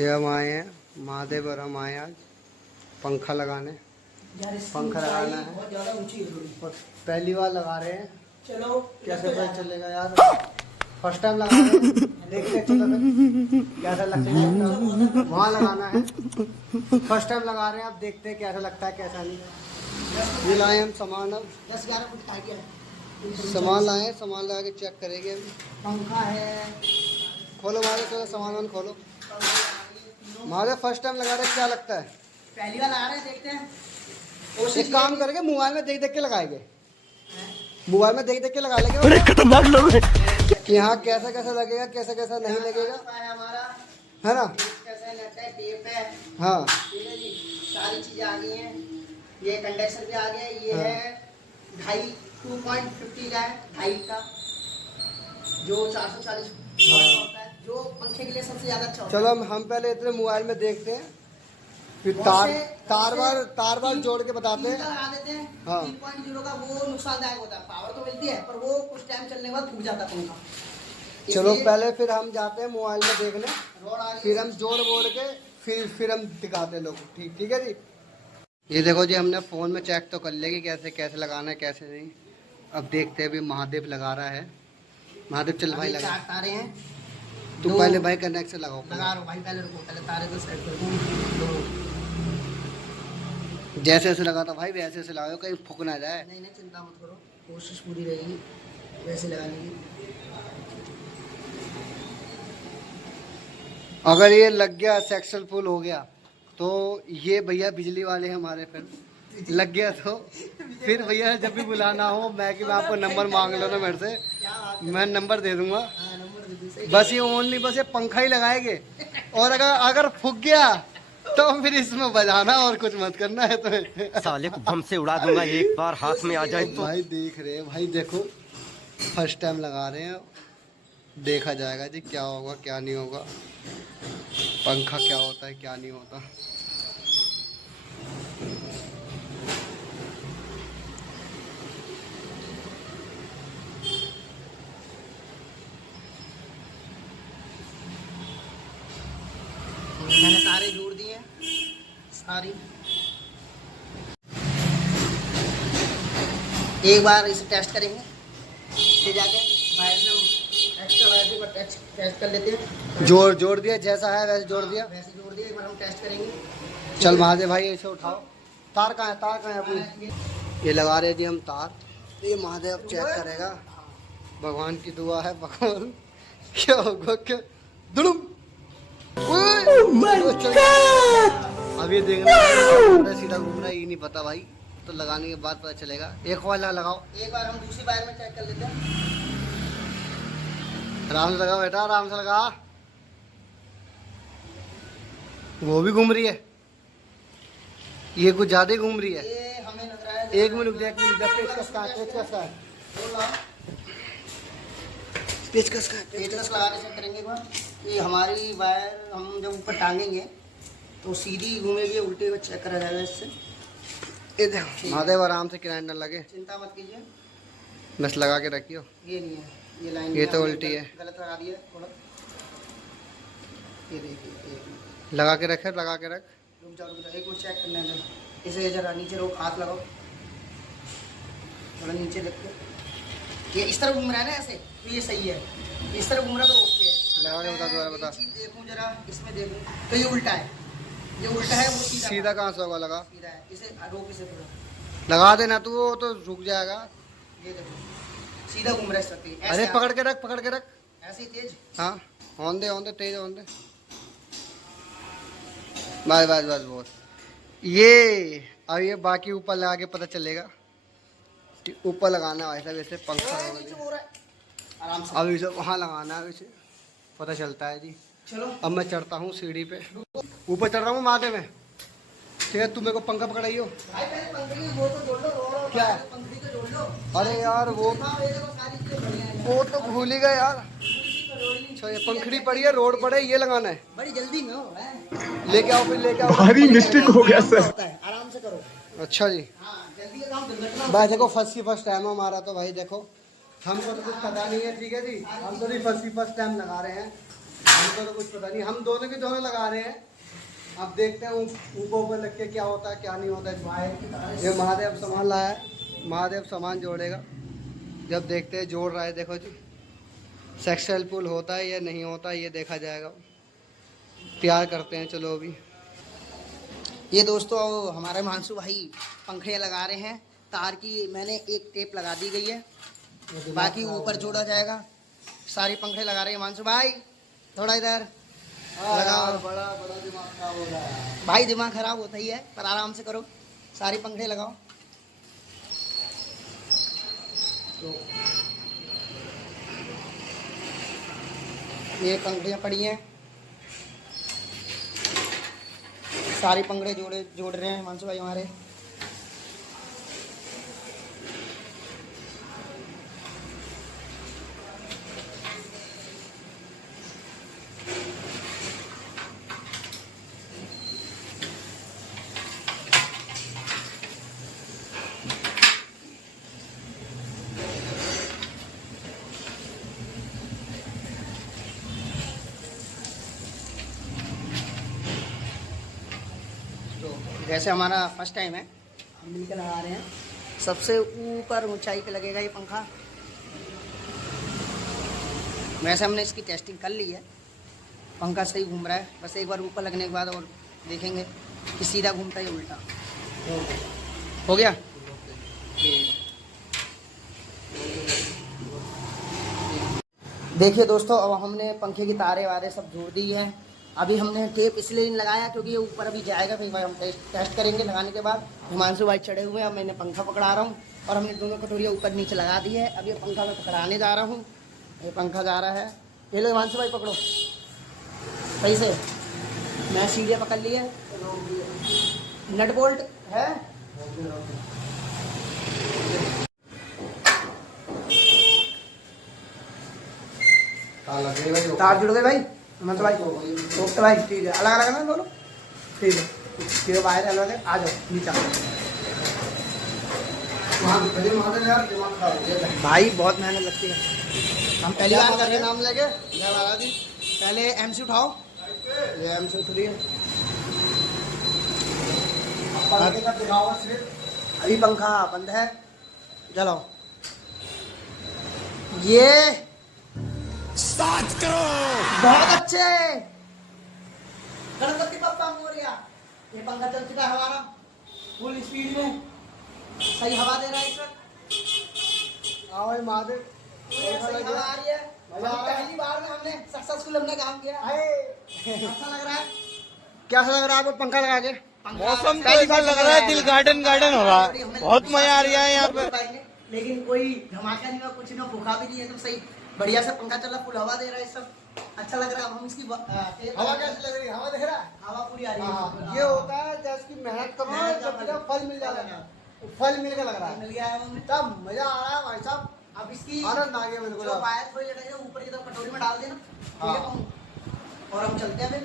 ये हम आए हैं महादेव और हम आए आज पंखा लगाने। पंखा लगाना है और पहली बार लगा रहे हैं। चलो कैसे पता चलेगा यार, फर्स्ट टाइम लगा रहे हैं, देखते कैसा लगता है। वहाँ लगाना है, फर्स्ट टाइम लगा रहे हैं, अब देखते हैं कैसा लगता है कैसा नहीं। ये लाए हम सामान, अब 10-11 फुट सामान लाए, सामान लगा के चेक करेंगे। अभी पंखा है। खोलो मारे, चलो सामान खोलो। हमारे फर्स्ट टाइम लगा रहे हैं, क्या लगता है? पहली बार लगा रहे हैं, देखते हैं। एक काम करके मोबाइल में देख देख के लगाएंगे, मोबाइल में देख देख के लगा लेंगे। अरे खतरनाक लोग हैं कि हाँ कैसा कैसा लगेगा, कैसा कैसा नहीं लगेगा, हमारा है ना? कैसा लगता है, टेप है। हाँ ठीक है जी, सारी चीजें आ गई हैं। ये कंडेंसर भी आ गया है। ये हाँ। है 2.50 का है, 2.5 का, जो 440 होता है, जो पंखे के लिए सबसे ज्यादा अच्छा होता है। चलो हम पहले इतने मोबाइल में देखते हैं, फिर तार बार जोड़ के बताते हैं। लगा देते हैं। हाँ। 3.0 का वो नुकसानदायक होता है, पावर तो मिलती है पर वो कुछ टाइम चलने के बाद फूक जाता है पंखा। चलो इसलिए पहले फिर हम जाते हैं मोबाइल में देखने, रोड आ गई। फिर हम जोड़ बोड़ के फिर हम दिखाते हैं लोगों को। ठीक है जी। ये देखो जी, हमने फ़ोन में चेक तो कर लिया कि कैसे कैसे लगाना है कैसे नहीं। अब देखते हैं, अभी महादेव लगा रहा है। महादेव चल भाई लगा। 4 तारे हैं। तू पहले भाई कनेक्ट से लगाओ। लगा रहा हूँ भाई, पहले रुको, पहले तारे को सेट कर दूँ। जैसे ऐसे लगा था भाई वैसे ऐसे लगाओ, कहीं फूक ना जाए। नहीं नहीं, चिंता मत करो, कोशिश पूरी रहेगी वैसे लगाने की। अगर ये लग गया, सक्सेसफुल हो गया, तो ये भैया बिजली वाले हमारे, फिर लग गया तो फिर भैया जब भी बुलाना हो, मैं कि मैं आपको नंबर मांग लो ना मेरे से, मैं नंबर दे दूंगा। हाँ, नंबर दे दो, सही। बस ये ओनली बस ये पंखा ही लगाएंगे, और अगर फूक गया तो फिर इसमें बजाना और कुछ मत करना है। तो साले को बम से उड़ा दूंगा एक बार हाथ में आ जाए तो। भाई देख रहे हैं भाई, देखो फर्स्ट टाइम लगा रहे हैं, देखा जाएगा जी क्या होगा क्या नहीं होगा, पंखा क्या होता है क्या नहीं होता। मैंने तारे जोड़ दिए सारी। एक बार इसे टेस्ट करेंगे, फिर जाके वायर से हम एक्स्ट्रा वायर से टेस्ट कर लेते हैं। जोड़ दिया, जैसा है वैसे जोड़ दिया। वैसे जोड़ दिया, एक बार हम टेस्ट करेंगे। चल महादेव भाई इसे उठाओ। तार कहाँ है, तार कहाँ है अपनी? ये लगा रहे जी हम तार। ये महादेव चेक करेगा, भगवान की दुआ है, भगवान क्या होगा क्या। दुड़ुम अब ये देखना सीधा घूम रहा है, ये नहीं पता भाई, तो लगाने के बाद पता चलेगा। एक वाला लगाओ, एक बार हम दूसरी वायर में चेक कर लेते हैं। आराम से लगा बेटा, आराम से लगा। वो भी घूम रही है, ये कुछ ज्यादा ही घूम रही है। ये हमें लग रहा है। एक मिनट पेचकस का है, पेचकस का है, पेचकस का है। पेचकस लगा के चेक करेंगे एक बार। ये हमारी वायर हम जब ऊपर टांगेंगे तो सीधी घूमेगी, उल्टे हुए चेक करा जाएगा इससे। ये देखो महादेव, आराम से किराए न लगे, चिंता मत कीजिए। बस लगा के रखियो। ये नहीं है, ये लाइन ये तो उल्टी है, गलत लगा दिया थोड़ा। ये देखिए, एक मिनट लगा के रखे, लगा के रख। रुक जाओ, एक मिनट चेक करने में। इसे जरा नीचे रोक, हाथ लगाओ थोड़ा नीचे देख के। ये इस तरह घूम रहा है ना ऐसे, तो ये सही है। इस तरह घूम रहा तो ओके है। लगा के बता, दोबारा बता। देखूं जरा, इसमें देखूं तो ये उल्टा है, ये उल्टा है, वो सीधा सीधा कहाँ से होगा? लगा, सीधा है। इसे रोक, इसे थोड़ा लगा देना तू, वो तो रुक जाएगा। ये देखो सीधा घूम रहा है इस तरह पे। अरे ऐसे पकड़ के रख, पकड़ के रख। ऐसे ही तेज। हाँ ऑन दे तेज ऑन दे। बस बस बस बहुत। ये अब ये बाकी ऊपर लगा के पता चलेगा, ऊपर लगाना है ऐसा, वैसे पंखा नीचे हो रहा है, आराम से। अब इसे वहाँ लगाना है, वैसे पता चलता है जी। चलो अब मैं चढ़ता हूँ सीढ़ी पे, ऊपर चढ़ रहा हूँ माथे में। ठीक है, तू मेरे को पंखा पकड़ाइयो। भाई पहले पंखड़ी वो तो जोड़ लो, रोड क्या? पंखड़ी तो जोड़ लो। अरे यार वो हाँ, ये देखो सारी चीजें बढ़िया हैं। वो तो भूल ही गए यार। अच्छा ये पंखड़ी पड़ी है, रोड पड़े, ये लगाना है। बड़ी जल्दी में हो रहा है। लेके आओ, फिर लेके आओ। भारी मिस्टेक हो गया सर। होता है, आराम से करो। अच्छा जी। हाँ, जल्दी का काम दुर्घटना। भाई देखो फर्स्ट टाइम है हमारा, तो भाई देखो हमको तो कुछ पता नहीं है। ठीक है जी, हम तो फर्स्ट टाइम लगा रहे हैं। हमको तो कुछ पता नहीं, हम दोनों के दोनों लगा रहे हैं। अब देखते हैं ऊपर लग के क्या होता है क्या नहीं होता है। ये महादेव सामान लाया है, महादेव सामान जोड़ेगा। जब देखते हैं जोड़ रहा है, देखो जी सक्सेसफुल होता है या नहीं होता है ये देखा जाएगा। प्यार करते हैं चलो अभी। ये दोस्तों हमारे मानसू भाई पंखे लगा रहे हैं। तार की मैंने एक टेप लगा दी गई है, बाकी ऊपर जोड़ा जाएगा। सारी पंखे लगा रहे हैं मानसू भाई। थोड़ा इधर लगाओ। बड़ा बड़ा दिमाग खराब हो रहा है भाई, दिमाग खराब होता ही है पर आराम से करो। सारी पंखे लगाओ। तो ये पंखड़ियाँ पड़ी हैं, सारी पंखड़े जोड़ रहे हैं मानसू भाई हमारे। वैसे हमारा फर्स्ट टाइम है, हम मिलकर लगा रहे हैं। सबसे ऊपर ऊंचाई पे लगेगा ये पंखा। वैसे हमने इसकी टेस्टिंग कर ली है, पंखा सही घूम रहा है। बस एक बार ऊपर लगने के बाद और देखेंगे कि सीधा घूमता है या उल्टा। हो गया। देखिए दोस्तों, अब हमने पंखे की तारे वारे सब जोड़ दी है। अभी हमने टेप इसलिए नहीं लगाया क्योंकि ये ऊपर अभी जाएगा, फिर एक बार हम टेस्ट करेंगे लगाने के बाद। हिमांशु भाई चढ़े हुए हैं, अब मैंने पंखा पकड़ा रहा हूँ और हमने दोनों कटोरियाँ ऊपर नीचे लगा दी है। अब ये पंखा मैं पकड़ाने जा रहा हूँ। ये पंखा जा रहा है। ये लो हिमांशु भाई पकड़ो सही से। मैं सीढ़ियाँ पकड़ ली है, नट बोल्ट है। तार जुड़ गए भाई हिमांशु भाई। ओके भाई, ठीक है। अलग अलग ना दोनों, ठीक है। ठीक है, बाहर अलग है। आ जाओ नीचे। भाई बहुत मेहनत लगती है। हम पहली बार कर रहे हैं। नाम लेके पहले MC उठाओ। ये MC उठा है। अभी पंखा बंद है, चलो। ये 7 करोड़। बहुत अच्छे। गणपति बप्पा मोरया। ये पंखा चल चुका है हमारा फुल स्पीड में, सही हवा दे रहा है इस वक्त। आओ भाई महादेव, सही हवा आ रही है। पहली बार में हमने सक्सेसफुल हमने काम किया है। अच्छा लग रहा है। कैसा लग रहा है आपको पंखा लगा के? मौसम तो ऐसा लग रहा है दिल गार्डन गार्डन हो रहा है। बहुत मजा आ रहा है यहाँ पे। लेकिन कोई धमाका नहीं हुआ, कुछ नहीं, भूखा भी नहीं है। एकदम सही बढ़िया से पंखा चल रहा, फुल हवा दे रहा है सब। अच्छा लग रहा है। अब हम इसकी हवा कैसी लग रही है? हवा दिख रहा है? हवा पूरी आ रही है। ये होता है जैसे कि मेहनत करो ना, जब फल मिल जाएगा। फल मिल के लग रहा है, मिल गया है हमें। तब मजा आ रहा है भाई साहब। अब इसकी आनंद आ गया बिल्कुल। जो वायर थोड़ी लगाई है ऊपर की तरफ कटोरी में डाल देना, ठीक है। और हम चलते हैं फिर।